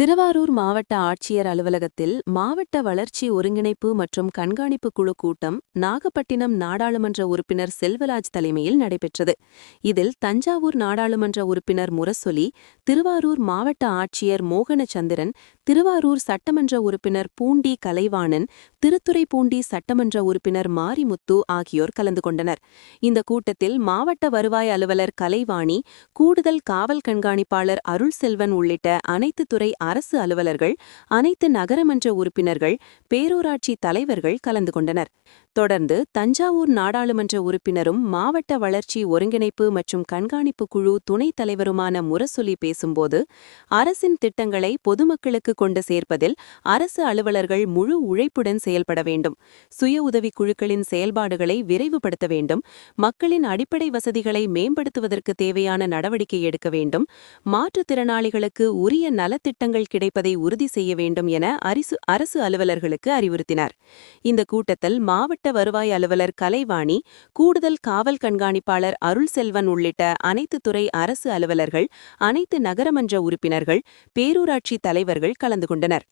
திருவாரூர் மாவட்ட ஆட்சியர் அலுவலகத்தில் மாவட்ட வளர்ச்சி ஒருங்கிணைப்பு மற்றும் கண்காணிப்பு குழு கூட்டம் நாகப்பட்டினம் நாடாளுமன்ற உறுப்பினர் செல்வராஜ் தலைமையில் நடைபெற்றது. இதில் தஞ்சாவூர் நாடாளுமன்ற உறுப்பினர் முரசொலி திருவாரூர் மாவட்ட ஆட்சியர் மோகனச்சந்திரன் திருவாரூர் சட்டமன்ற உறுப்பினர் பூண்டி கலைவாணன் திருத்துறைப்பூண்டி சட்டமன்ற உறுப்பினர் மாரிமுத்து ஆகியோர் கலந்து கொண்டனர். இந்த கூட்டத்தில் மாவட்ட வருவாய் அலுவலர் கலைவாணி கூடுதல் காவல் கண்காணிப்பாளர் அருள் செல்வன் உள்ளிட்ட அனைத்து துறை அரசு அலுவலர்கள் அனைத்து நகரமன்ற உறுப்பினர்கள் பேரூராட்சி தலைவர்கள் கலந்து கொண்டனர். தொடர்ந்து தஞ்சாவூர் நாடாளுமன்ற உறுப்பினரும் மாவட்ட வளர்ச்சி ஒருங்கிணைப்பு மற்றும் கண்காணிப்பு குழு துணைத் தலைவருமான முரசொலி பேசும்போது அரசின் திட்டங்களை பொதுமக்களுக்கு கொண்டு சேர்ப்பதில் அரசு அலுவலர்கள் முழு உழைப்புடன் செயல்பட வேண்டும். சுய உதவிக் குழுக்களின் செயல்பாடுகளை விரைவுபடுத்த வேண்டும். மக்களின் அடிப்படை வசதிகளை மேம்படுத்துவதற்கு தேவையான நடவடிக்கை எடுக்க வேண்டும். மாற்றுத்திறனாளிகளுக்கு உரிய நலத்திட்டங்கள் கிடைப்பதை உறுதி செய்ய வேண்டும் என அரிசு அரசு அலுவலர்களுக்கு அறிவுறுத்தினார். இந்த கூட்டத்தில் மாவட்ட வருவாய் அலுவலர் கலைவாணி கூடுதல் காவல் கண்காணிப்பாளர் அருள் செல்வன் உள்ளிட்ட அனைத்து துறை அரசு அலுவலர்கள் அனைத்து நகரமன்ற உறுப்பினர்கள் பேரூராட்சி தலைவர்கள் கலந்து கொண்டனர்.